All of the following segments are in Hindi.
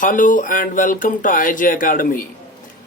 Hello and welcome to IJ Academy.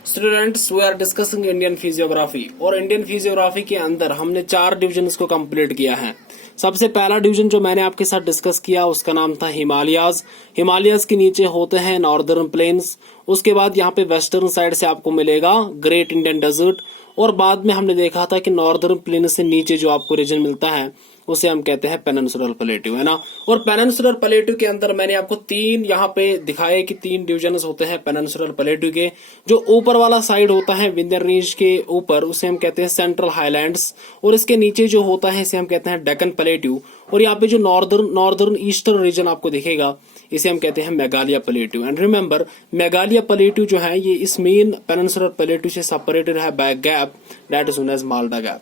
Students, we are discussing Indian Physiography और Indian Physiography के अंदर हमने 4 डिविजन्स को कंप्लीट किया है। सबसे पहला डिवीजन जो मैंने आपके साथ डिस्कस किया उसका नाम था हिमालयाज। हिमालयाज के नीचे होते हैं नॉर्दर्न प्लेन्स, उसके बाद यहाँ पे वेस्टर्न साइड से आपको मिलेगा ग्रेट इंडियन डेजर्ट, और बाद में हमने देखा था कि नॉर्दर्न प्लेन से नीचे जो आपको रीजन मिलता है उसे हम कहते हैं पेनिनसुलर प्लेट्यू, है ना। और पेनिनसुलर प्लेट्यू के अंदर मैंने आपको 3 यहाँ पे दिखाए कि 3 डिविजन्स होते हैं पेनिनसुलर प्लेट्यू के। जो ऊपर वाला साइड होता है विंध्य रेंज के ऊपर उसे हम कहते हैं सेंट्रल हाईलैंड्स, और इसके नीचे जो होता है इसे हम कहते हैं डेक्कन प्लेट्यू, और यहाँ पे जो नॉर्दर्न ईस्टर्न रीजन आपको दिखेगा इसे हम कहते हैं Meghalaya plateau. And remember, Meghalaya plateau जो है ये इस मेन पेनिनसुलर प्लेट्यू से सेपरेटेड है by gap that is known as Malda gap.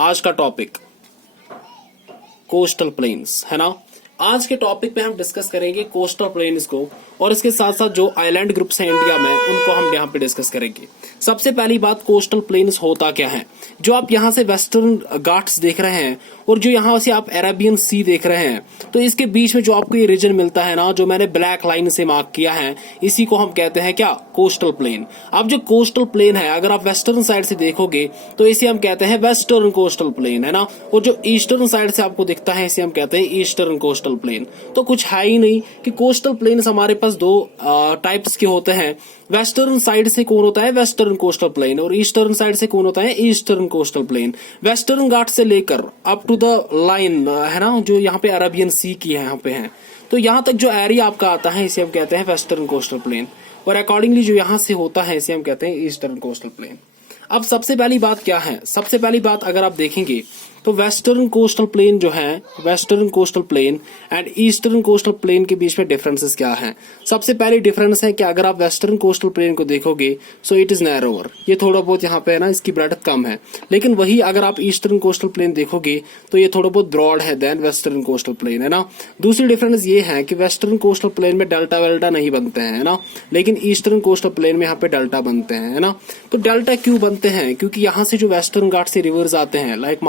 आज का टॉपिक कोस्टल प्लेन्स, है ना। आज के टॉपिक पे हम डिस्कस करेंगे कोस्टल प्लेन्स को, और इसके साथ साथ जो आइलैंड ग्रुप्स हैं इंडिया में उनको हम यहाँ पे डिस्कस करेंगे। सबसे पहली बात, कोस्टल प्लेन्स होता क्या है। जो आप यहाँ से वेस्टर्न घाट्स देख रहे हैं और जो यहाँ से आप अरेबियन सी देख रहे हैं, तो इसके बीच में जो आपको ये रीजन मिलता है ना, जो मैंने ब्लैक लाइन से मार्क किया है, इसी को हम कहते हैं क्या, कोस्टल प्लेन। अब जो कोस्टल प्लेन है अगर आप वेस्टर्न साइड से देखोगे तो इसे हम कहते हैं वेस्टर्न कोस्टल प्लेन, है ना। और जो ईस्टर्न साइड से आपको दिखता है इसे हम कहते हैं ईस्टर्न कोस्टल प्लेन। तो कुछ है ही नहीं कि कोस्टल प्लेन्स हमारे पास 2 टाइप्स के होते हैं। वेस्टर्न साइड से कौन होता है, वेस्टर्न कोस्टल प्लेन, और ईस्टर्न साइड से कौन होता है, ईस्टर्न कोस्टल प्लेन। वेस्टर्न घाट से लेकर अप टू द लाइन, है ना, जो यहाँ पे अरेबियन सी की है यहाँ पे है, तो यहाँ तक जो एरिया आपका आता है इसे हम कहते हैं वेस्टर्न कोस्टल प्लेन, और अकॉर्डिंगली जो यहाँ से होता है इसे हम कहते हैं ईस्टर्न कोस्टल प्लेन। अब सबसे पहली बात क्या है, सबसे पहली बात अगर आप देखेंगे तो वेस्टर्न कोस्टल प्लेन जो है, western coastal plane and eastern coastal plain के बीच में डिफरेंसेस क्या हैं। सबसे पहली डिफरेंस है कि अगर आप वेस्टर्न कोस्टल प्लेन को देखोगे सो इट इज नैरोअर, ये थोड़ा बहुत यहाँ पे है ना, इसकी ब्रेडथ कम है। लेकिन वही अगर आप ईस्टर्न कोस्टल प्लेन देखोगे तो ये थोड़ा बहुत ब्रॉड है देन वेस्टर्न कोस्टल प्लेन, है ना। दूसरी डिफरेंस ये है कि वेस्टर्न कोस्टल प्लेन में डेल्टा वेल्टा नहीं बनते हैं, है ना, लेकिन ईस्टर्न कोस्टल प्लेन में यहाँ पे डेल्टा बनते हैं, है ना। तो डेल्टा क्यों बनते हैं, क्योंकि यहाँ से जो वेस्टर्न घाट से रिवर्स आते हैं लाइक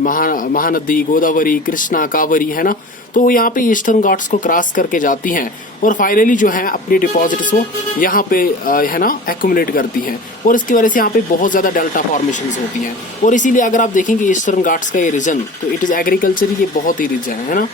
महानदी, गोदावरी, कृष्णा, कावरी, है ना, तो वो यहाँ पे ईस्टर्न घाट्स को क्रॉस करके जाती हैं और फाइनली जो है अपनी डिपॉजिट्स को यहाँ पे है ना एक्यूमुलेट करती हैं, और इसकी वजह से यहाँ पे बहुत ज्यादा डेल्टा फॉर्मेशंस होती हैं। और इसीलिए अगर आप देखेंगे ईस्टर्न घाट्स का ये रीजन, तो इट इज एग्रीकल्चर, ये बहुत ही रिच है ना।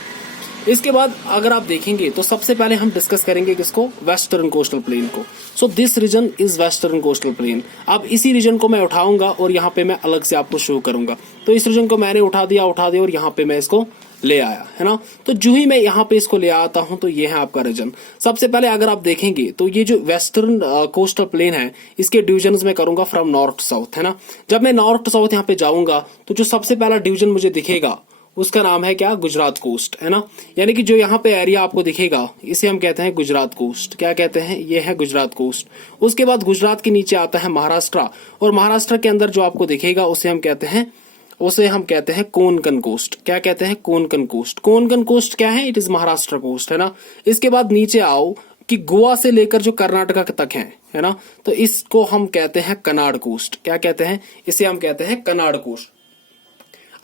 इसके बाद अगर आप देखेंगे तो सबसे पहले हम डिस्कस करेंगे किसको, वेस्टर्न कोस्टल प्लेन को। So this region is western coastal plain. अब इसी रीजन को मैं उठाऊंगा और यहाँ पे मैं अलग से आपको शो करूंगा। तो इस रीजन को मैंने उठा दिया और यहाँ पे मैं इसको ले आया, है ना। तो जो ही मैं यहाँ पे इसको ले आता हूं तो ये है आपका रीजन। सबसे पहले अगर आप देखेंगे तो ये जो वेस्टर्न कोस्टल प्लेन है इसके डिविजन्स में करूंगा फ्रॉम नॉर्थ साउथ, है ना। जब मैं नॉर्थ साउथ यहाँ पे जाऊंगा तो जो सबसे पहला डिवीजन मुझे दिखेगा उसका नाम है क्या, गुजरात कोस्ट, है ना। यानी कि जो यहाँ पे एरिया आपको दिखेगा इसे हम कहते हैं गुजरात कोस्ट। क्या कहते हैं, ये है गुजरात कोस्ट। उसके बाद गुजरात के नीचे आता है महाराष्ट्र, और महाराष्ट्र के अंदर जो आपको दिखेगा उसे हम कहते हैं कोंकण कोस्ट। क्या कहते हैं, कोंकण कोस्ट। कोंकण कोस्ट क्या है, इट इज महाराष्ट्र कोस्ट, है ना। इसके बाद नीचे आओ कि गोवा से लेकर जो कर्नाटका तक है ना, तो इसको हम कहते हैं कनाड कोस्ट। क्या कहते हैं, इसे हम कहते हैं कनाड कोस्ट।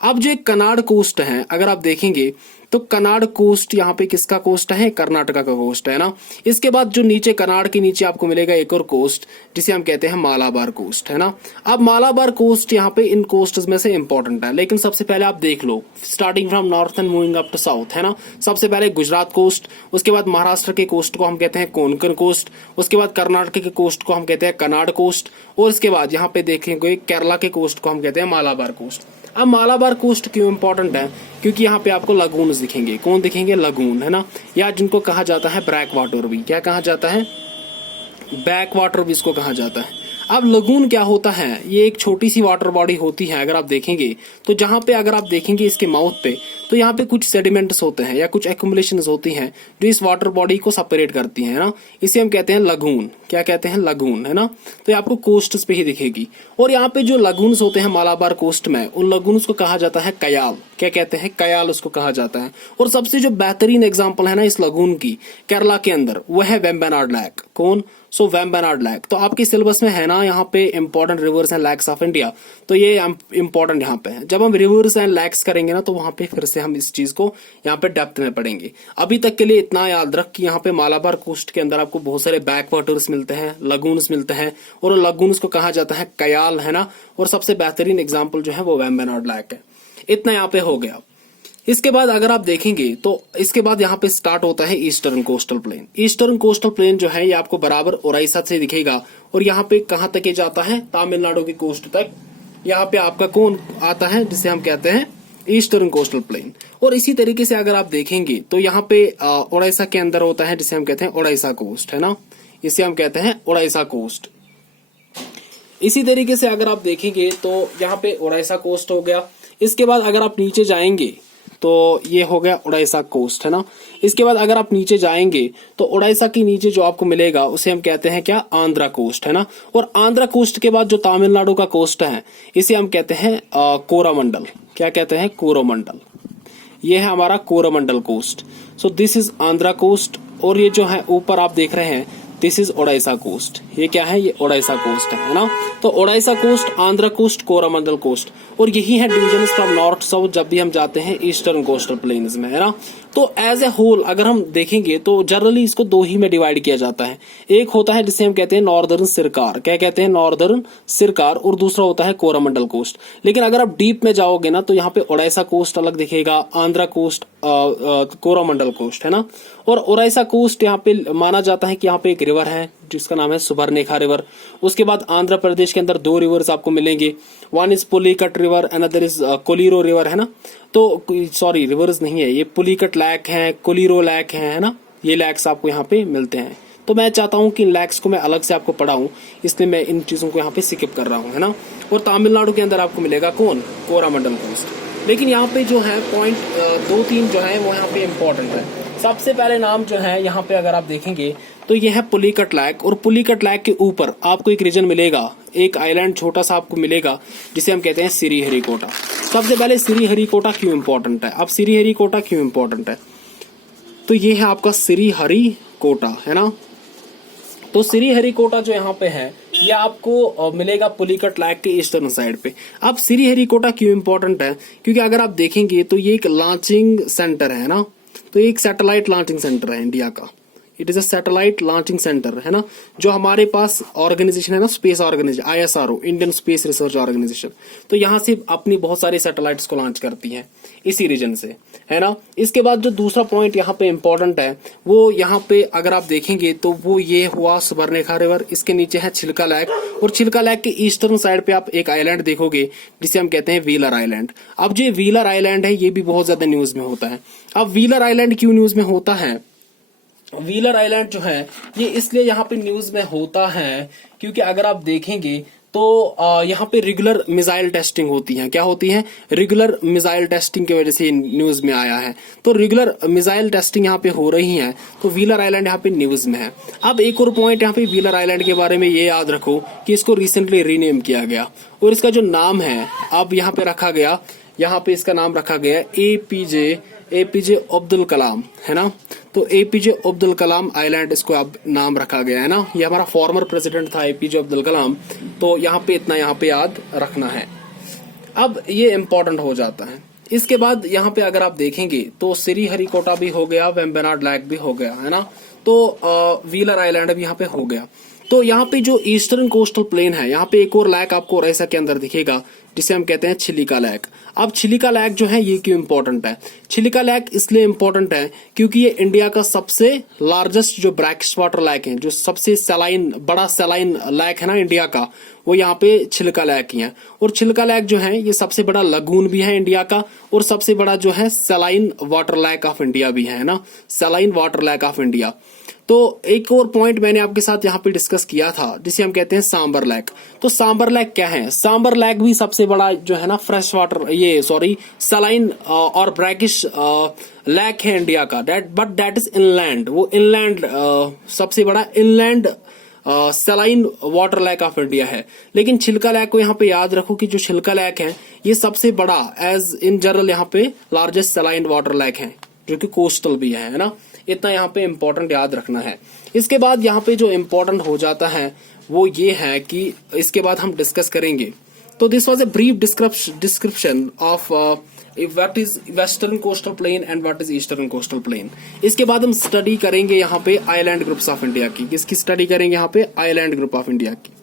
अब जो एक कनाड कोस्ट है अगर आप देखेंगे तो कनाड कोस्ट यहाँ पे किसका कोस्ट है, कर्नाटका का कोस्ट, है ना। इसके बाद जो नीचे कनाड के नीचे आपको मिलेगा एक और कोस्ट जिसे हम कहते हैं मालाबार कोस्ट, है ना। अब मालाबार कोस्ट यहाँ पे इन कोस्ट्स में से इंपॉर्टेंट है, लेकिन सबसे पहले आप देख लो starting from north and moving up to south, है ना। सबसे पहले गुजरात कोस्ट, उसके बाद महाराष्ट्र के कोस्ट को हम कहते हैं कोंकण कोस्ट, उसके बाद कर्नाटक के कोस्ट को हम कहते हैं कनाड कोस्ट, और इसके बाद यहाँ पे देखेंगे केरला के कोस्ट को हम कहते हैं मालाबार कोस्ट। अब मालाबार कोस्ट क्यों इंपॉर्टेंट है, क्योंकि यहाँ पे आपको लगून्स दिखेंगे। कौन दिखेंगे, लगून, है ना, या जिनको कहा जाता है ब्रैक वाटर भी। क्या कहा जाता है, बैक वाटर भी इसको कहा जाता है। अब लगून क्या होता है, ये एक छोटी सी वाटर बॉडी होती है। अगर आप देखेंगे तो जहां पे अगर आप देखेंगे इसके माउथ पे तो यहाँ पे कुछ सेडिमेंट्स होते हैं या कुछ एक्यूमुलेशंस होती हैं जो इस वाटर बॉडी को सेपरेट करती हैं, ना। इसे हम कहते हैं लगून। क्या कहते हैं, लगून, है ना। तो ये आपको कोस्ट पे ही दिखेगी। और यहाँ पे जो लगून्स होते हैं मालाबार कोस्ट में, उन लगून्स को कहा जाता है कयाल। क्या कहते हैं, कयाल उसको कहा जाता है। और सबसे जो बेहतरीन एग्जाम्पल है ना इस लगून की केरला के अंदर, वो है वेम्बनाड लेक। कौन, सो वेम्बनाड लेक। तो आपके सिलेबस में है ना यहाँ पे important rivers and lakes of India, तो ये इंपॉर्टेंट यहाँ पे है। जब हम रिवर्स एंड लेक्स करेंगे ना तो वहां पे फिर जिससे हम इस चीज को यहाँ पे डेप्थ में पढ़ेंगे। अभी तक के लिए इतना याद रख कि यहाँ पे मालाबार कोस्ट के अंदर आपको बहुत सारे बैक वाटर्स मिलते हैं, लगून्स मिलते हैं, और लगून्स को कहा जाता है कयाल, है ना। और सबसे बेहतरीन एग्जाम्पल जो है वो वेम्बनाड लेक है। इतना यहाँ पे हो गया। इसके बाद अगर आप देखेंगे तो इसके बाद यहाँ पे स्टार्ट होता है eastern coastal plain. Eastern coastal plain जो है ये आपको बराबर ओराइसा से दिखेगा, और यहाँ पे कहाँ तक ये जाता है, तमिलनाडु की कोस्ट तक। यहाँ पे आपका कौन आता है, जिसे हम कहते हैं ईस्टर्न कोस्टल प्लेन। और इसी तरीके से अगर आप देखेंगे तो यहाँ पे ओडिशा के अंदर होता है जिसे हम कहते हैं ओडिशा कोस्ट, है ना, इसे हम कहते हैं ओडिशा कोस्ट। इसी तरीके से अगर आप देखेंगे तो यहाँ पे ओडिशा कोस्ट हो गया। इसके बाद अगर आप नीचे जाएंगे तो ये हो गया ओडिशा कोस्ट, है ना। इसके बाद अगर आप नीचे जाएंगे तो ओडिशा के नीचे जो आपको मिलेगा उसे हम कहते हैं क्या, आंध्रा कोस्ट, है ना। और आंध्रा कोस्ट के बाद जो तमिलनाडु का कोस्ट है इसे हम कहते हैं कोरामंडल। क्या कहते हैं, कोरोमंडल। ये है हमारा Coromandel coast. So this is Andhra coast, और ये जो है ऊपर आप देख रहे हैं दिस इज ओडिशा कोस्ट। ये क्या है, ये ओडिशा कोस्ट है ना। तो Odisha coast, Andhra coast, Coromandel coast, और यही है डिविजन फ्रॉम नॉर्थ साउथ जब भी हम जाते हैं ईस्टर्न कोस्टल प्लेन्स में, है ना। तो एज ए होल अगर हम देखेंगे तो जनरली इसको दो ही में डिवाइड किया जाता है। एक होता है जिसे हम कहते हैं नॉर्दर्न सिरकार, क्या कहते हैं, नॉर्दर्न सिरकार, और दूसरा होता है कोरामंडल कोस्ट। लेकिन अगर आप डीप में जाओगे ना तो यहाँ पे ओडिशा कोस्ट अलग दिखेगा, आंध्रा कोस्ट, कोरामंडल कोस्ट, है ना। और ओडिशा कोस्ट यहाँ पे माना जाता है कि यहाँ पे एक रिवर है जिसका नाम है सुबर्णरेखा रिवर। उसके बाद आंध्र प्रदेश के अंदर दो रिवर्स आपको मिलेंगे, one is Pulicat river, another is Kolleru river, है ना। तो सॉरी, रिवर्स नहीं है ये, पुलिकट लेक है, कोलीरो लेक है ना। ये लेक्स आपको यहाँ पे मिलते हैं। तो मैं चाहता हूँ कि इन लेक्स को मैं अलग से आपको पढ़ाऊं, इसलिए मैं इन चीजों को यहाँ पे स्किप कर रहा हूँ, है ना। और तमिलनाडु के अंदर आपको मिलेगा कौन, कोरामंडल कोस्ट। लेकिन यहाँ पे जो है पॉइंट 2-3 जो है वो यहाँ पे इम्पोर्टेंट है। सबसे पहले नाम जो है यहाँ पे अगर आप देखेंगे तो ये है पुलिकट लेक, और पुलिकट लेक के ऊपर आपको एक रीजन मिलेगा, एक आइलैंड छोटा सा आपको मिलेगा जिसे हम कहते हैं श्रीहरिकोटा। सबसे पहले श्रीहरिकोटा क्यों इंपॉर्टेंट है, अब श्रीहरिकोटा क्यों इंपॉर्टेंट है, तो ये है आपका श्रीहरिकोटा, है ना। तो श्रीहरिकोटा जो यहाँ पे है ये आपको मिलेगा पुलिकट लेक के ईस्टर्न साइड पे। अब श्रीहरिकोटा क्यों इंपॉर्टेंट है, क्योंकि अगर आप देखेंगे तो ये एक लॉन्चिंग सेंटर है ना, तो एक सैटेलाइट लॉन्चिंग सेंटर है इंडिया का। It is a satellite launching centre, है ना। जो हमारे पास ऑर्गेनाइजेशन है ना, space organisation, ISRO, Indian space research organisation, तो यहाँ से अपनी बहुत सारी सैटेलाइट्स को लॉन्च करती हैं इसी रीजन से, है ना। इसके बाद जो दूसरा पॉइंट यहाँ पे इंपॉर्टेंट है वो यहाँ पे अगर आप देखेंगे तो वो ये हुआ सुबर्णरेखा रिवर, इसके नीचे है चिल्का लेक, और चिल्का लेक के ईस्टर्न साइड पे आप एक आइलैंड देखोगे जिसे हम कहते हैं व्हीलर आइलैंड। अब जो व्हीलर आइलैंड है ये भी बहुत ज्यादा न्यूज में होता है। अब व्हीलर आइलैंड क्यों न्यूज में होता है, व्हीलर आइलैंड जो है ये इसलिए यहाँ पे न्यूज में होता है क्योंकि अगर आप देखेंगे तो यहाँ पे रेगुलर मिसाइल टेस्टिंग होती है। क्या होती है, रेगुलर मिसाइल टेस्टिंग की वजह से न्यूज में आया है। तो रेगुलर मिसाइल टेस्टिंग यहाँ पे हो रही है, तो व्हीलर आइलैंड यहाँ पे न्यूज में है। अब एक और पॉइंट यहाँ पे व्हीलर आइलैंड के बारे में ये याद रखो कि इसको रिसेंटली रीनेम किया गया, और इसका जो नाम है अब यहाँ पे रखा गया, यहाँ पे इसका नाम रखा गया APJ अब्दुल कलाम, है ना। तो APJ अब्दुल कलाम आइलैंड इसको अब नाम रखा गया, है ना। ये हमारा फॉर्मर प्रेसिडेंट था APJ अब्दुल कलाम, तो यहाँ पे इतना यहाँ पे याद रखना है। अब ये इम्पोर्टेंट हो जाता है। इसके बाद यहाँ पे अगर आप देखेंगे तो श्रीहरिकोटा भी हो गया, वेम्बनाड लेक भी हो गया, है ना। तो व्हीलर आइलैंड भी यहाँ पे हो गया। तो यहाँ पे जो ईस्टर्न कोस्टल प्लेन है, यहाँ पे एक और लेक आपको ओडिशा के अंदर दिखेगा जिसे हम कहते हैं चिलिका लेक। अब चिलिका लेक जो है ये क्यों इंपॉर्टेंट है, चिलिका लेक इसलिए इंपॉर्टेंट है क्योंकि ये इंडिया का सबसे लार्जेस्ट जो ब्रैकिश वाटर लेक है, जो सबसे बड़ा सैलाइन लेक है ना इंडिया का, वो यहाँ पे चिलिका लेक ही है। और चिलिका लेक जो है ये सबसे बड़ा लगून भी है इंडिया का, और सबसे बड़ा जो है saline water lake of India भी है ना, saline water lake of India. तो एक और पॉइंट मैंने आपके साथ यहाँ पे डिस्कस किया था जिसे हम कहते हैं सांबर लेक। तो सांबर लेक क्या है, सांबर लेक भी सबसे बड़ा जो है ना फ्रेश वाटर, सलाइन और ब्रैकिश लेक है इंडिया का, बट दैट इज इनलैंड। वो इनलैंड सबसे बड़ा inland saline water lake of India है। लेकिन छिलका लेक को यहाँ पे याद रखो कि जो छिलका लेक है ये सबसे बड़ा एज इन जनरल यहाँ पे लार्जेस्ट सलाइन वाटर लेक है, जो कि कोस्टल भी है ना। इतना यहाँ पे इम्पोर्टेंट याद रखना है। इसके बाद यहाँ पे जो इम्पोर्टेंट हो जाता है वो ये है कि इसके बाद हम डिस्कस करेंगे। तो this was a brief description of what is western coastal plane and what is eastern coastal plain. इसके बाद हम स्टडी करेंगे यहाँ पे आइलैंड ग्रुप्स ऑफ इंडिया की। किसकी स्टडी करेंगे यहाँ पे? आइलैंड ग्रुप ऑफ इंडिया की।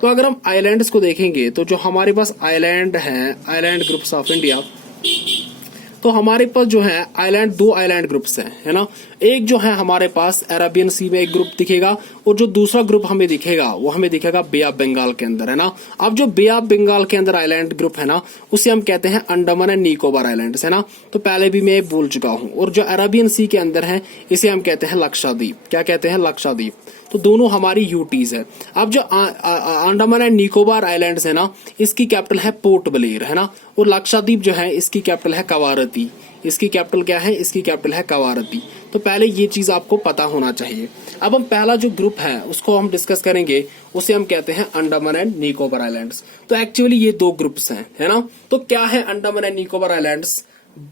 तो अगर हम आइलैंड्स को देखेंगे तो जो हमारे पास आइलैंड है, आइलैंड ग्रुप्स ऑफ इंडिया, तो हमारे पास जो है आइलैंड, दो आइलैंड ग्रुप्स हैं, है ना। एक जो है हमारे पास अरेबियन सी में एक ग्रुप दिखेगा और जो दूसरा ग्रुप हमें दिखेगा वो हमें दिखेगा बे ऑफ बंगाल के अंदर, है ना। अब जो बे ऑफ बंगाल के अंदर आइलैंड ग्रुप है ना, उसे हम कहते हैं अंडमान एंड निकोबार आइलैंड्स, है ना। तो पहले भी मैं बोल चुका हूं। और जो अरेबियन सी के अंदर है इसे हम कहते हैं लक्षद्वीप। क्या कहते हैं? लक्षद्वीप। तो दोनों हमारी यूटीज है। अब जो अंडमान एंड निकोबार आइलैंड्स है ना, इसकी कैपिटल है पोर्ट ब्लेयर, है ना। और लक्षद्वीप जो है इसकी कैपिटल है कवारती। इसकी कैपिटल क्या है? इसकी कैपिटल है कवारती। तो पहले ये चीज आपको पता होना चाहिए। अब हम पहला जो ग्रुप है उसको हम डिस्कस करेंगे, उसे हम कहते हैं अंडमान एंड निकोबार आइलैंड्स। तो एक्चुअली ये दो ग्रुप्स हैं, है ना। तो क्या है अंडमान एंड निकोबार आइलैंड्स?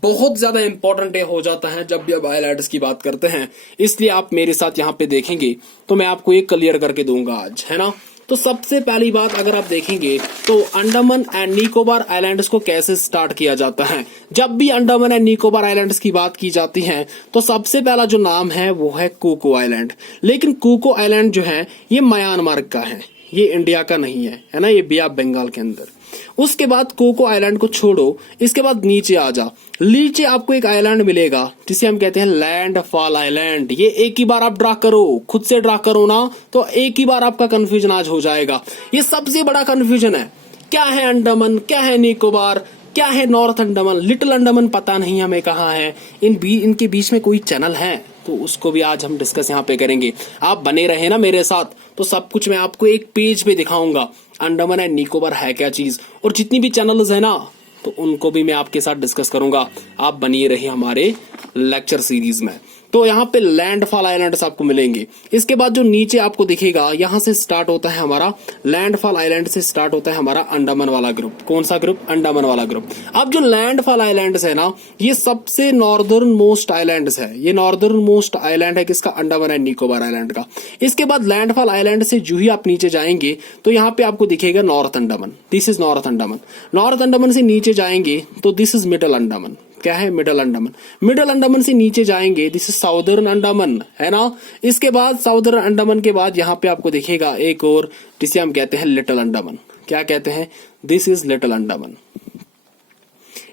बहुत ज्यादा इंपॉर्टेंट हो जाता है जब भी आप आइलैंड्स की बात करते हैं, इसलिए आप मेरे साथ यहाँ पे देखेंगे तो मैं आपको ये क्लियर करके दूंगा आज, है ना। तो सबसे पहली बात अगर आप देखेंगे तो अंडमान एंड निकोबार आइलैंड्स को कैसे स्टार्ट किया जाता है। जब भी अंडमान एंड निकोबार आइलैंड्स की बात की जाती है तो सबसे पहला जो नाम है वो है कुको आइलैंड। लेकिन कुको आइलैंड जो है ये म्यांमार का है, ये इंडिया का नहीं है, है ना। ये बे ऑफ बंगाल के अंदर। उसके बाद कोको आइलैंड को छोड़ो, इसके बाद नीचे आ जा। नीचे आपको एक आइलैंड मिलेगा जिसे हम कहते हैं लैंडफॉल आइलैंड। ये एक ही बार आप ड्रा करो, खुद से ड्रा करो ना तो एक ही बार आपका कंफ्यूजन आज हो जाएगा। ये सबसे बड़ा कंफ्यूजन है। क्या है अंडमान, क्या है निकोबार, क्या है नॉर्थ अंडमान, लिटिल अंडमान पता नहीं हमें कहाँ है। इनके बीच में कोई चैनल है तो उसको भी आज हम डिस्कस यहाँ पे करेंगे। आप बने रहे ना मेरे साथ, तो सब कुछ मैं आपको एक पेज पे दिखाऊंगा। अंडमान एंड निकोबार है क्या चीज, और जितनी भी चैनल्स है ना तो उनको भी मैं आपके साथ डिस्कस करूंगा। आप बनिए रहिए हमारे लेक्चर सीरीज में। तो यहाँ पे लैंडफॉल आइलैंड्स आपको मिलेंगे। इसके बाद जो नीचे आपको दिखेगा यहाँ से स्टार्ट होता है हमारा लैंडफॉल आइलैंड से स्टार्ट होता है हमारा अंडमान वाला ग्रुप। कौन सा ग्रुप? अंडमान वाला ग्रुप। अब जो लैंडफॉल आइलैंड्स है ना, ये सबसे नॉर्दर्न मोस्ट आइलैंड्स है। ये नॉर्दर्न मोस्ट आइलैंड है किसका? अंडमान एंड निकोबार आइलैंड का। इसके बाद लैंडफॉल आइलैंड से जो ही आप नीचे जाएंगे तो यहाँ पे आपको दिखेगा north Andaman. This is north Andaman. North Andaman से नीचे जाएंगे तो दिस इज मिडल अंडमान। क्या है? मिडल अंडमान। मिडल अंडमान से नीचे जाएंगे दिस इज साउदर्न अंडमान, है ना। इसके बाद साउदर्न अंडमान के बाद यहाँ पे आपको दिखेगा एक और, जिसे हम कहते हैं लिटिल अंडमान। क्या कहते हैं? This is little Andaman.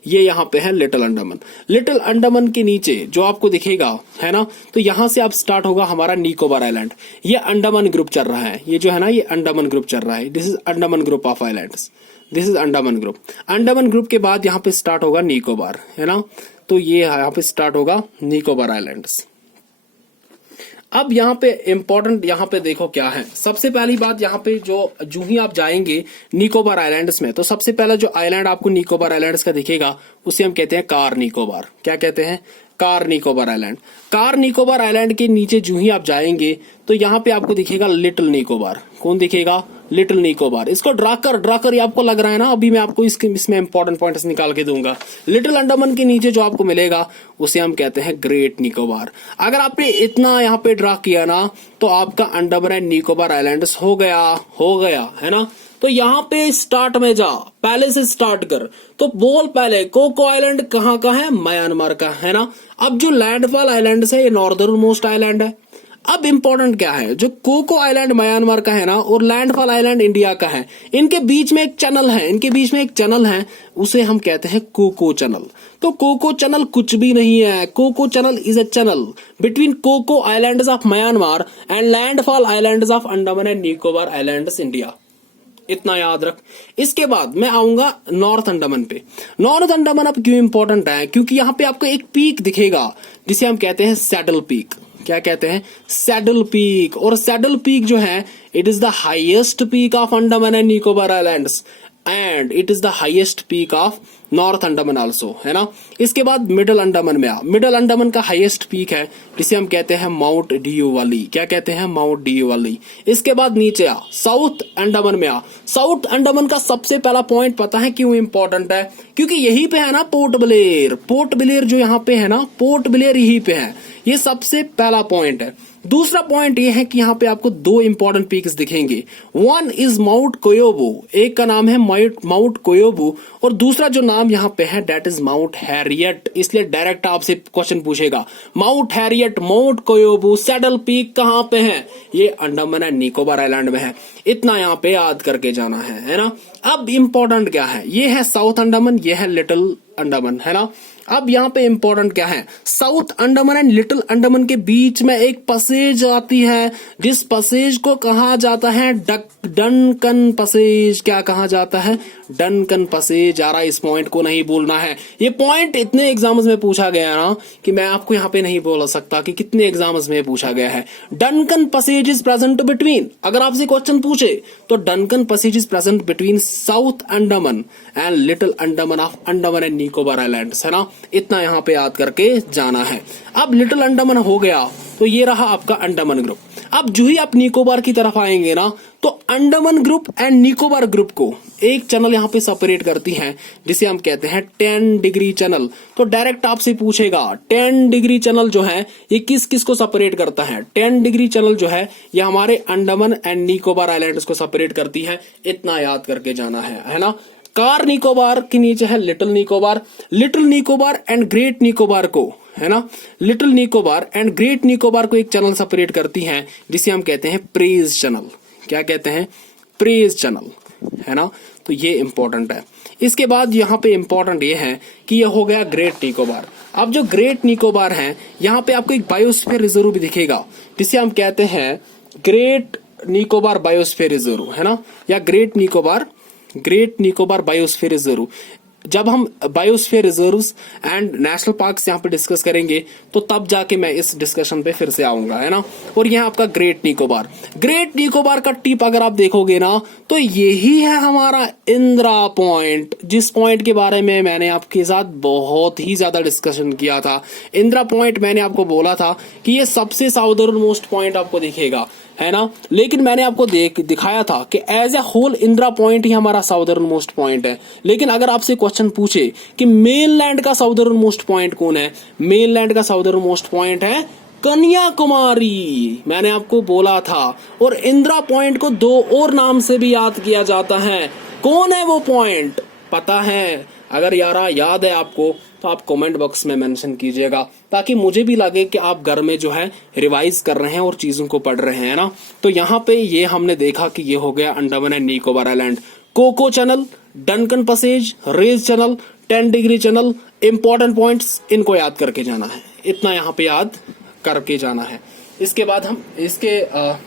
ये यहाँ पे है लिटिल अंडमान। लिटिल अंडमान के नीचे जो आपको दिखेगा, है ना, तो यहां से आप स्टार्ट होगा हमारा निकोबार आइलैंड। ये अंडमान ग्रुप चल रहा है, ये जो है ना ये अंडमान ग्रुप चल रहा है। This is Andaman group of islands. This is Andaman group. Andaman group के बाद यहाँ पे स्टार्ट होगा निकोबार, है ना। तो ये यहाँ पे स्टार्ट होगा निकोबार आइलैंड्स। अब यहाँ पे इंपॉर्टेंट यहाँ पे देखो क्या है। सबसे पहली बात यहाँ पे जो ही आप जाएंगे निकोबार आइलैंड्स में तो सबसे पहला जो आइलैंड आपको निकोबार आइलैंड्स का दिखेगा उसे हम कहते हैं कार निकोबार। क्या कहते हैं? Car Nicobar island. Car Nicobar island के नीचे जो ही आप जाएंगे तो यहाँ पे आपको दिखेगा लिटिल निकोबार। कौन दिखेगा? लिटिल निकोबार। इसको ड्रा कर आपको लग रहा है ना, अभी मैं आपको इसमें इंपॉर्टेंट पॉइंट्स निकाल के दूंगा। लिटिल अंडमान के नीचे जो आपको मिलेगा उसे हम कहते हैं ग्रेट निकोबार। अगर आपने इतना यहाँ पे ड्रा किया ना तो आपका अंडमान एंड निकोबार आइलैंड्स हो गया, है ना। तो यहाँ पे स्टार्ट में जा, पहले से स्टार्ट कर। तो बोल पहले कोको आइलैंड कहाँ का है? म्यांमार का, है ना। अब जो लैंडफॉल आइलैंड्स है ये नॉर्दर्न मोस्ट आइलैंड है। अब इंपॉर्टेंट क्या है, जो कोको आइलैंड म्यांमार का है ना और लैंडफॉल आइलैंड इंडिया का है, इनके बीच में एक चैनल है, उसे हम कहते हैं कोको चैनल। तो कोको चैनल कुछ भी नहीं है। Coco channel is a channel between Coco islands of Myanmar and Landfall islands of Andaman and Nicobar islands India. इतना याद रख। इसके बाद मैं आऊंगा नॉर्थ अंडमान पे। नॉर्थ अंडमान अब क्यों इंपॉर्टेंट है? क्योंकि यहाँ पे आपको एक पीक दिखेगा जिसे हम कहते हैं सैडल पीक। क्या कहते हैं? Saddle peak. और सैडल पीक जो है it is the highest peak of Andaman and Nicobar islands and it is the highest peak of north Andaman also, है ना। इसके बाद मिडल अंडमान में आ। मिडल अंडमान का हाईएस्ट पीक है जिसे हम कहते हैं माउंट डियोवाली। क्या कहते हैं? माउंट डियोवाली। इसके बाद नीचे आ, साउथ अंडमान में आ। साउथ अंडमान का सबसे पहला पॉइंट पता है क्यों इंपॉर्टेंट है? क्योंकि यहीं पे है ना पोर्ट ब्लेयर। पोर्ट ब्लेयर जो यहाँ पे है ना, पोर्ट ब्लेयर यहीं पे है। ये सबसे पहला पॉइंट है। दूसरा पॉइंट ये है कि यहाँ पे आपको दो इंपॉर्टेंट पीक्स दिखेंगे। वन इज माउंट कोयोबो, एक का नाम है माउंट कोयोबो और दूसरा जो नाम यहाँ पे है दैट इज माउंट हैरियट। इसलिए डायरेक्ट आपसे क्वेश्चन पूछेगा Mount Harriet, Mount Koyob, Saddle Peak कहाँ पे है? ये अंडमान एंड निकोबार आइलैंड में है। इतना यहाँ पे याद करके जाना है ना। अब इंपॉर्टेंट क्या है, ये है साउथ अंडमान, ये है लिटिल अंडमान, है ना। अब यहाँ पे इंपॉर्टेंट क्या है, south Andaman and little Andaman के बीच में एक पैसेज आती है जिस पैसेज को कहा जाता है डनकन पैसेज। क्या कहा जाता है? Duncan passage. आ रहा, इस पॉइंट को नहीं भूलना है। ये पॉइंट इतने एग्जाम्स में पूछा गया ना कि मैं आपको यहाँ पे नहीं बोल सकता कि कितने एग्जाम्स में पूछा गया है। Duncan passage is present between, अगर आपसे क्वेश्चन पूछे तो Duncan passage is present between south Andaman and little Andaman of Andaman and Nicobar islands, है ना। इतना यहाँ पे याद करके जाना है। अब लिटिल अंडमान हो गया तो ये रहा आपका अंडमान ग्रुप। अब जो ही आप निकोबार की तरफ आएंगे ना तो Andaman group and Nicobar group को एक चैनल यहाँ पे सेपरेट करती है जिसे हम कहते हैं 10 डिग्री चैनल। तो डायरेक्ट आपसे पूछेगा 10 डिग्री चैनल जो है ये किस किस को सेपरेट करता है? 10 डिग्री चैनल जो है ये हमारे अंडमान एंड निकोबार आइलैंड्स को सेपरेट करती है। इतना याद करके जाना है ना। कार निकोबार के नीचे है little Nicobar and great Nicobar को, है ना, little Nicobar and great Nicobar को एक चैनल सेपरेट करती है जिसे हम कहते हैं प्रेज चैनल। क्या कहते हैं? प्रेज चैनल, है ना। तो ये इंपॉर्टेंट है। इसके बाद यहाँ पे इंपॉर्टेंट ये है कि ये हो गया ग्रेट निकोबार। अब जो ग्रेट निकोबार है यहाँ पे आपको एक बायोस्फीयर रिजर्व भी दिखेगा जिसे हम कहते हैं ग्रेट निकोबार बायोस्फीयर रिजर्व, है ना, या ग्रेट निकोबार बायोस्फीयर रिजर्व। जब हम biosphere reserves and national parks यहाँ पे डिस्कस करेंगे तो तब जाके मैं इस डिस्कशन पे फिर से आऊंगा, है ना। और यहाँ आपका ग्रेट निकोबार का टिप अगर आप देखोगे ना तो यही है हमारा इंदिरा पॉइंट, जिस पॉइंट के बारे में मैंने आपके साथ बहुत ही ज्यादा डिस्कशन किया था। इंदिरा पॉइंट मैंने आपको बोला था कि ये सबसे साउदर्न मोस्ट पॉइंट आपको दिखेगा, है ना, लेकिन मैंने आपको दिखाया था कि as a whole Indira Point ही हमारा साउदर्न मोस्ट पॉइंट है। लेकिन अगर आपसे क्वेश्चन पूछे कि मेनलैंड का साउदर्न मोस्ट पॉइंट कौन है, मेनलैंड का साउदर्न मोस्ट पॉइंट है कन्याकुमारी, मैंने आपको बोला था। और इंदिरा पॉइंट को दो और नाम से भी याद किया जाता है। कौन है वो पॉइंट? पता है? अगर याद है आपको तो आप कमेंट बॉक्स में मेंशन कीजिएगा ताकि मुझे भी लगे कि आप घर में जो है रिवाइज कर रहे हैं और चीजों को पढ़ रहे हैं ना। तो यहाँ पे ये हमने देखा कि ये हो गया Andaman and Nicobar island, Coco channel, Duncan passage, रेज channel, 10 degree channel. Important points इनको याद करके जाना है। इतना यहाँ पे याद करके जाना है। इसके बाद हम इसके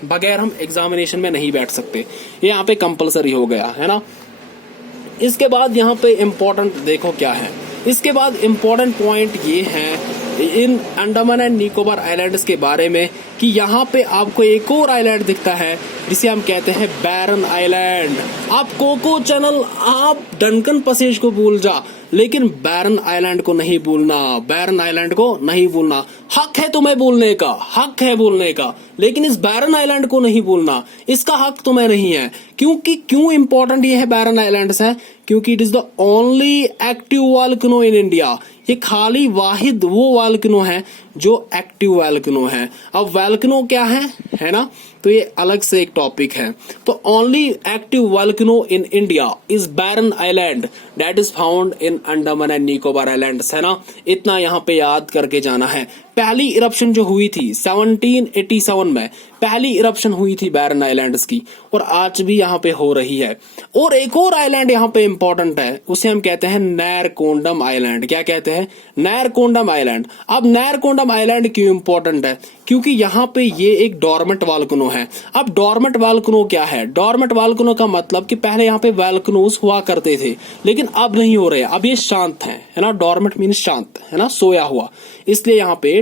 बगैर हम एग्जामिनेशन में नहीं बैठ सकते, ये यहाँ पे कंपलसरी हो गया, है ना। इसके बाद यहाँ पे इम्पोर्टेंट देखो क्या है। इसके बाद इम्पोर्टेंट पॉइंट ये है इन अंडमान एंड निकोबार आइलैंड्स के बारे में कि यहाँ पे आपको एक और आइलैंड दिखता है जिसे हम कहते हैं बैरन आइलैंड। आप कोको चैनल, आप डनकन पैसेज को भूल जा, लेकिन बैरन आइलैंड को नहीं भूलना, बैरन आइलैंड को नहीं भूलना। हक है तुम्हें बोलने का, हक है बोलने का, लेकिन इस बैरन आइलैंड को नहीं भूलना, इसका हक तुम्हें नहीं है। क्यों इंपॉर्टेंट ये है बैरन आइलैंड्स है? क्योंकि it is the only active volcano in India. ये खाली वाहिद वो वॉल्केनो है जो एक्टिव वॉल्केनो है। अब वॉल्केनो क्या है ना, तो ये अलग से एक टॉपिक है। तो only active volcano in India is Barren island that is found in Andaman and Nicobar islands, है ना। इतना यहाँ पे याद करके जाना है। पहली इरप्शन जो हुई थी 1787 में, पहली इरप्शन हुई थी बैरन आइलैंड्स की, और आज भी यहाँ पे हो रही है। और एक और आइलैंड यहाँ पे इंपॉर्टेंट है, उसे हम कहते हैं नेरकोंडम आइलैंड। क्या कहते हैं? नेरकोंडम आइलैंड। अब नेरकोंडम आइलैंड क्यों इंपॉर्टेंट है? क्योंकि यहाँ पे ये एक डॉर्मेंट वॉल्केनो है। अब डॉर्मेंट वॉल्केनो क्या है? डॉर्मेंट वॉल्केनो का मतलब कि पहले यहाँ पे वॉल्केनोज हुआ करते थे लेकिन अब नहीं हो रहे, अब ये शांत है ना। डॉर्मेंट मीन शांत, है ना, सोया हुआ, इसलिए यहाँ पे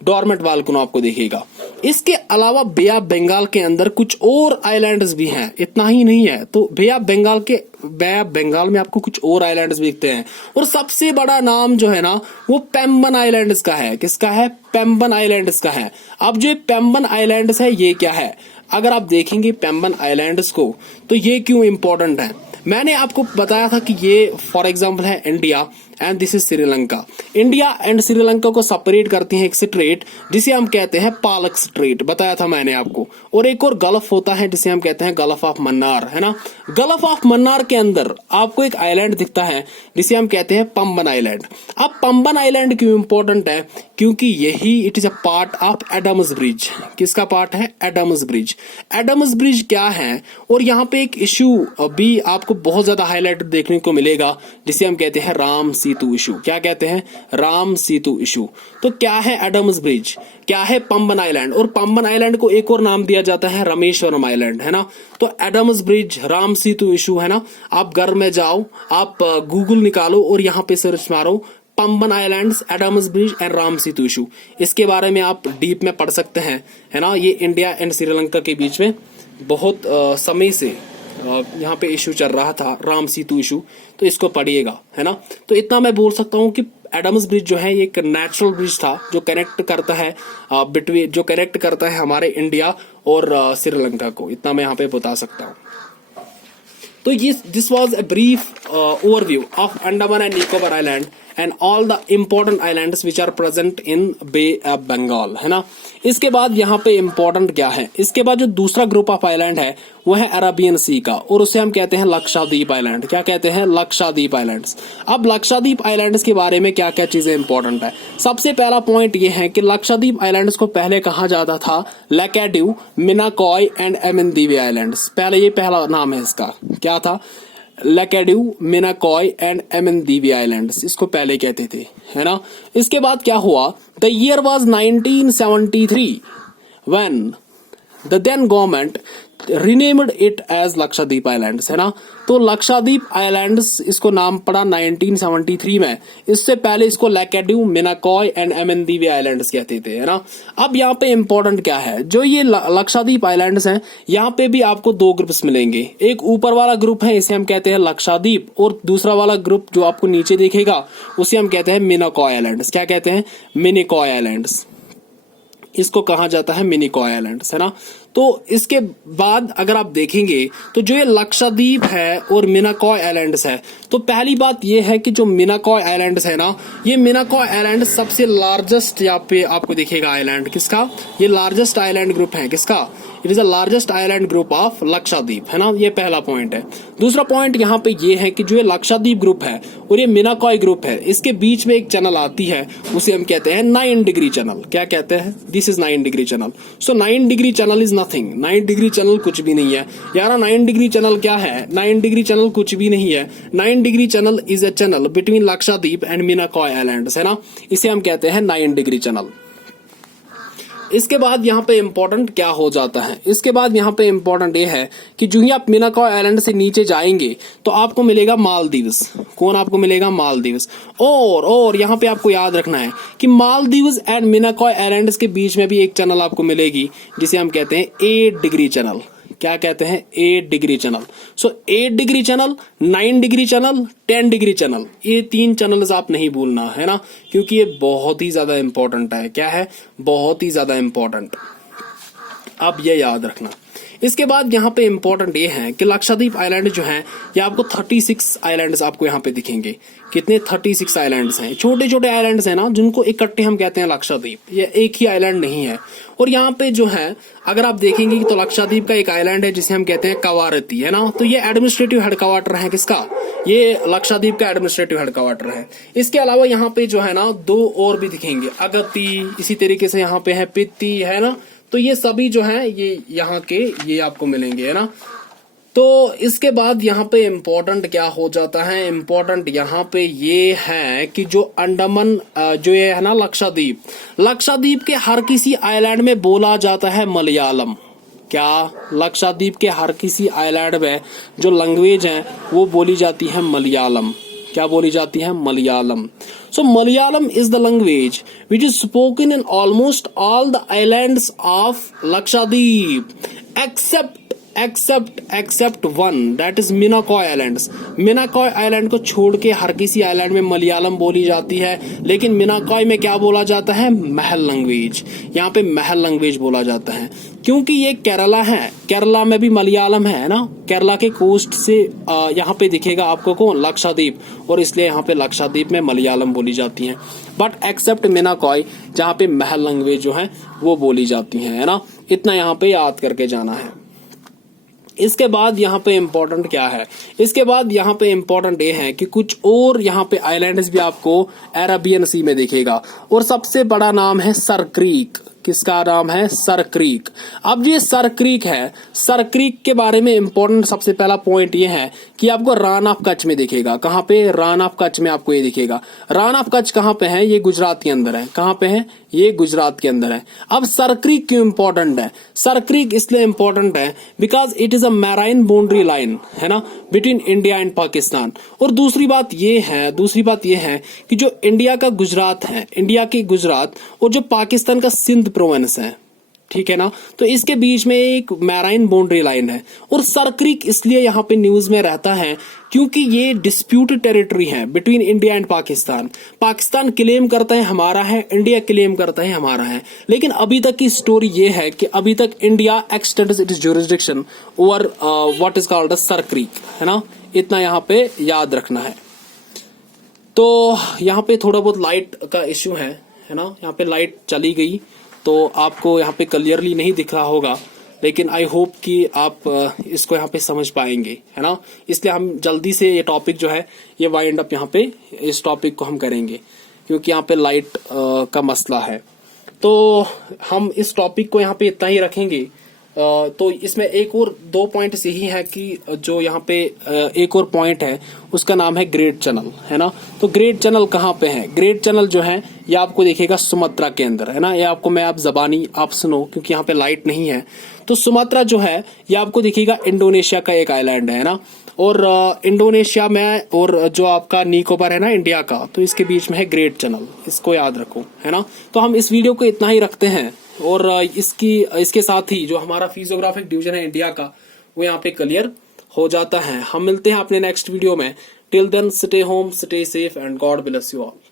डॉर्मेंट वॉल्केनो आपको दिखेगा। इसके अलावा बे ऑफ बंगाल के अंदर कुछ और आइलैंड्स भी हैं, इतना ही नहीं है। तो बे ऑफ बंगाल में आपको कुछ और आइलैंड्स भी दिखते हैं। और सबसे बड़ा नाम जो है ना वो पेम्बन आइलैंड्स का है। किसका है? पेम्बन आइलैंड्स का है। अब जो पेम्बन आइलैंड्स है ये क्या है? अगर आप देखेंगे पैम्बन आइलैंड्स को, तो ये क्यों इंपॉर्टेंट है? मैंने आपको बताया था कि ये फॉर एग्जांपल है India and this is Sri Lanka. India and Sri Lanka को सेपरेट करती है एक स्ट्रेट जिसे हम कहते हैं पालक स्ट्रेट, बताया था मैंने आपको। और एक और गल्फ होता है जिसे हम कहते हैं गल्फ ऑफ मन्नार, है ना। गल्फ ऑफ मन्नार के अंदर आपको एक आइलैंड दिखता है जिसे हम कहते हैं पंबन आइलैंड। अब पंबन आइलैंड क्यों इंपॉर्टेंट है? क्योंकि यही it is a part of Adam's bridge. किसका पार्ट है? Adam's bridge. एडम्स ब्रिज क्या है? और यहाँ पे एक इश्यू भी आपको बहुत ज्यादा हाईलाइट देखने को मिलेगा जिसे हम कहते हैं राम सेतु इशू। क्या कहते हैं? राम सेतु इशू। तो क्या है एडम्स ब्रिज? क्या है पंबन आइलैंड? और पंबन आइलैंड को एक और नाम दिया जाता है रामेश्वरम आइलैंड, है ना। तो Adams bridge, Ram Setu issue, है ना। आप घर में जाओ, आप गूगल निकालो और यहाँ पे सर्च मारो Pamban islands, Adam's bridge and Ram Setu issue. इसके बारे में आप डीप में पढ़ सकते हैं, है ना। ये इंडिया एंड श्रीलंका के बीच में बहुत समय से यहाँ पे इशू चल रहा था, राम सेतु इशू। तो इसको पढ़िएगा, है ना। तो इतना मैं बोल सकता हूँ कि एडम्स ब्रिज जो है ये एक नेचुरल ब्रिज था जो कनेक्ट करता है जो कनेक्ट करता है हमारे इंडिया और श्रीलंका को। इतना मैं यहाँ पे बता सकता हूँ। तो this was a brief overview of Andaman and Nicobar island and all the important islands which are present in bay of Bengal, है ना। इसके बाद यहाँ पे इम्पोर्टेंट क्या है? इसके बाद जो दूसरा ग्रुप ऑफ आइलैंड है वो है अरेबियन सी का, और उसे हम कहते हैं लक्षद्वीप आइलैंड। क्या कहते हैं? लक्षद्वीप आइलैंड्स। अब लक्षद्वीप आइलैंड्स के बारे में क्या क्या चीजें इंपॉर्टेंट है? सबसे पहला पॉइंट ये है कि लक्षद्वीप आइलैंड्स को पहले कहा जाता था लैकाड्यू, मिनाकॉय एंड एमेंदीवे आइलैंड्स। पहले ये पहला नाम है इसका। क्या था? लैकाड्यू, मिनाकॉय एंड एमेंदीवे आइलैंड्स, इसको पहले कहते थे, है ना। इसके बाद क्या हुआ? The year was 1973 when the then government renamed it as Lakshadweep islands, है ना। तो लक्षद्वीप आइलैंड्स इसको नाम पड़ा 1973 में। इससे पहले इसको लैकाड्यू, मिनाकॉय एंड एमेंदीवे आइलैंड्स कहते थे, है ना। अब यहाँ पे इंपॉर्टेंट क्या है? जो ये लक्षद्वीप आइलैंड्स हैं, यहाँ पे भी आपको दो ग्रुप्स मिलेंगे। एक ऊपर वाला ग्रुप है, इसे हम कहते हैं लक्षद्वीप, और दूसरा वाला ग्रुप जो आपको नीचे दिखेगा उसे हम कहते हैं मिनाकॉय आइलैंड्स। क्या कहते हैं? मिनिकॉय आइलैंड्स। इसको कहा जाता है मिनिकॉय आइलैंड्स, है ना। तो इसके बाद अगर आप देखेंगे तो जो ये लक्षद्वीप है और मिनाकॉय आइलैंड्स है, तो पहली बात ये है कि जो मिनाकॉय आइलैंड्स है ना, ये मिनाकॉय आइलैंड सबसे लार्जेस्ट यहाँ पे आपको दिखेगा आइलैंड। किसका? ये लार्जेस्ट आइलैंड ग्रुप है। किसका? It is the largest island group of Lakshadweep, है ना। ये पहला पॉइंट है। दूसरा पॉइंट यहाँ पे ये है कि जो ये लक्षद्वीप ग्रुप है और ये मिनाकॉय ग्रुप है, इसके बीच में एक चैनल आती है, उसे हम कहते हैं 9 डिग्री चैनल। क्या कहते हैं? This is 9 degree channel. So 9 degree channel is nothing. 9 degree channel कुछ भी नहीं है यार। 9 डिग्री चैनल क्या है? 9 डिग्री चैनल कुछ भी नहीं है। 9 degree channel is a channel between Lakshadweep and Minicoy islands, है ना। इसे हम कहते हैं 9 डिग्री चैनल। इसके बाद यहाँ पे इंपॉर्टेंट क्या हो जाता है? इसके बाद यहाँ पे इंपॉर्टेंट ये है कि जो ही आप मिनाकॉय आइलैंड से नीचे जाएंगे तो आपको मिलेगा मालदीव्स। कौन आपको मिलेगा? मालदीव्स। और यहाँ पे आपको याद रखना है कि मालदीव्स एंड मिनाकॉय आइलैंड्स के बीच में भी एक चैनल आपको मिलेगी जिसे हम कहते हैं 8 डिग्री चैनल। क्या कहते हैं? 8 डिग्री चैनल। सो 8 degree channel, 9 degree channel, 10 degree channel, ये 3 चैनल्स आप नहीं भूलना, है ना, क्योंकि ये बहुत ही ज्यादा इंपॉर्टेंट है। क्या है? बहुत ही ज्यादा इंपॉर्टेंट। आप ये याद रखना। इसके बाद यहाँ पे इंपॉर्टेंट ये है कि लक्षद्वीप आइलैंड जो है ये आपको 36 आइलैंड्स आपको यहाँ पे दिखेंगे। कितने? 36 आइलैंड्स हैं। छोटे छोटे आइलैंड्स हैं ना, जिनको इकट्ठे हम कहते हैं लक्षद्वीप। ये एक ही आइलैंड नहीं है। और यहाँ पे जो है अगर आप देखेंगे तो लक्षद्वीप का एक आइलैंड है जिसे हम कहते हैं कवारती, है ना। तो ये एडमिनिस्ट्रेटिव हेडक्वार्टर है। किसका? ये लक्षद्वीप का एडमिनिस्ट्रेटिव हेडक्वार्टर है। इसके अलावा यहाँ पे जो है ना 2 और भी दिखेंगे, अगत्ती, इसी तरीके से यहाँ पे है पित्ती, है ना। तो ये सभी जो है ये यहाँ के ये आपको मिलेंगे, है ना। तो इसके बाद यहाँ पे इम्पोर्टेंट क्या हो जाता है? इम्पोर्टेंट यहाँ पे ये है कि जो अंडमान जो ये है ना लक्षद्वीप के हर किसी आइलैंड में बोला जाता है मलयालम। क्या? लक्षद्वीप के हर किसी आइलैंड में जो लैंग्वेज है वो बोली जाती है मलयालम। क्या बोली जाती है? Malayalam. So Malayalam is the language which is spoken in almost all the islands of Lakshadweep except except one, that is Minicoy islands. Minicoy island को छोड़ के हर किसी आइलैंड में मलयालम बोली जाती है, लेकिन मिनाकॉय में क्या बोला जाता है? महल लैंग्वेज। यहाँ पे महल लैंग्वेज बोला जाता है, क्योंकि ये केरला है, केरला में भी मलयालम है ना। केरला के कोस्ट से यहाँ पे दिखेगा आपको कौन? लक्षद्वीप, और इसलिए यहाँ पे लक्षद्वीप में मलयालम बोली जाती है। बट एक्सेप्ट मिनाकॉय, जहाँ पे महल लैंग्वेज जो है वो बोली जाती है ना। इतना यहाँ पे याद करके जाना है। इसके बाद यहाँ पे इम्पोर्टेंट क्या है? इसके बाद यहाँ पे इम्पोर्टेंट ये है कि कुछ और यहाँ पे आइलैंड्स भी आपको अरेबियन सी में दिखेगा, और सबसे बड़ा नाम है सर क्रीक। किसका नाम है? Sir creek. अब ये सर क्रीक है, सर क्रीक के बारे में इम्पोर्टेंट सबसे पहला पॉइंट ये है कि आपको रान ऑफ कच्छ में दिखेगा। कहाँ पे? रान ऑफ कच्छ में आपको ये दिखेगा। रान ऑफ कच्छ कहाँ पे है? ये गुजरात के अंदर है। कहाँ पे है? ये गुजरात के अंदर है। अब सर क्रीक क्यों इंपॉर्टेंट है? सर क्रीक इसलिए इंपॉर्टेंट है because it is a marine boundary line, है ना, बिटवीन इंडिया एंड पाकिस्तान। और दूसरी बात ये है कि जो इंडिया का गुजरात है, इंडिया की गुजरात, और जो पाकिस्तान का सिंध प्रोविंस है, ठीक है ना, तो इसके बीच में एक मैराइन बाउंड्री लाइन है। और सर क्रीक इसलिए यहाँ पे न्यूज में रहता है क्योंकि ये डिस्प्यूटेड टेरिटरी है between India and Pakistan. Pakistan claim करता है हमारा है, इंडिया क्लेम करता है हमारा है, लेकिन अभी तक की स्टोरी ये है कि अभी तक India extends it's jurisdiction over what is called sir creek, है ना। इतना यहाँ पे याद रखना है। तो यहाँ पे थोड़ा बहुत लाइट का इश्यू है ना, यहाँ पे लाइट चली गई तो आपको यहाँ पे क्लियरली नहीं दिख रहा होगा, लेकिन आई होप कि आप इसको यहाँ पे समझ पाएंगे, है ना। इसलिए हम जल्दी से ये टॉपिक जो है ये वाइंड अप यहाँ पे इस टॉपिक को हम करेंगे, क्योंकि यहाँ पे लाइट का मसला है। तो हम इस टॉपिक को यहाँ पे इतना ही रखेंगे। तो इसमें एक और 2 पॉइंट यही है कि जो यहाँ पे एक और पॉइंट है उसका नाम है ग्रेट चैनल, है ना। तो ग्रेट चैनल कहाँ पे है? ग्रेट चैनल जो है ये आपको देखेगा सुमात्रा के अंदर, है ना। ये आपको मैं आप जबानी आप सुनो, क्योंकि यहाँ पे लाइट नहीं है। तो सुमात्रा जो है ये आपको दिखेगा इंडोनेशिया का एक आइलैंड है ना। और इंडोनेशिया में और जो आपका निकोबार है ना इंडिया का, तो इसके बीच में है ग्रेट चैनल, इसको याद रखो, है ना। तो हम इस वीडियो को इतना ही रखते हैं, और इसके साथ ही जो हमारा फिजियोग्राफिक डिवीजन है इंडिया का वो यहाँ पे क्लियर हो जाता है। हम मिलते हैं अपने नेक्स्ट वीडियो में। Till then stay home, stay safe and God bless you all.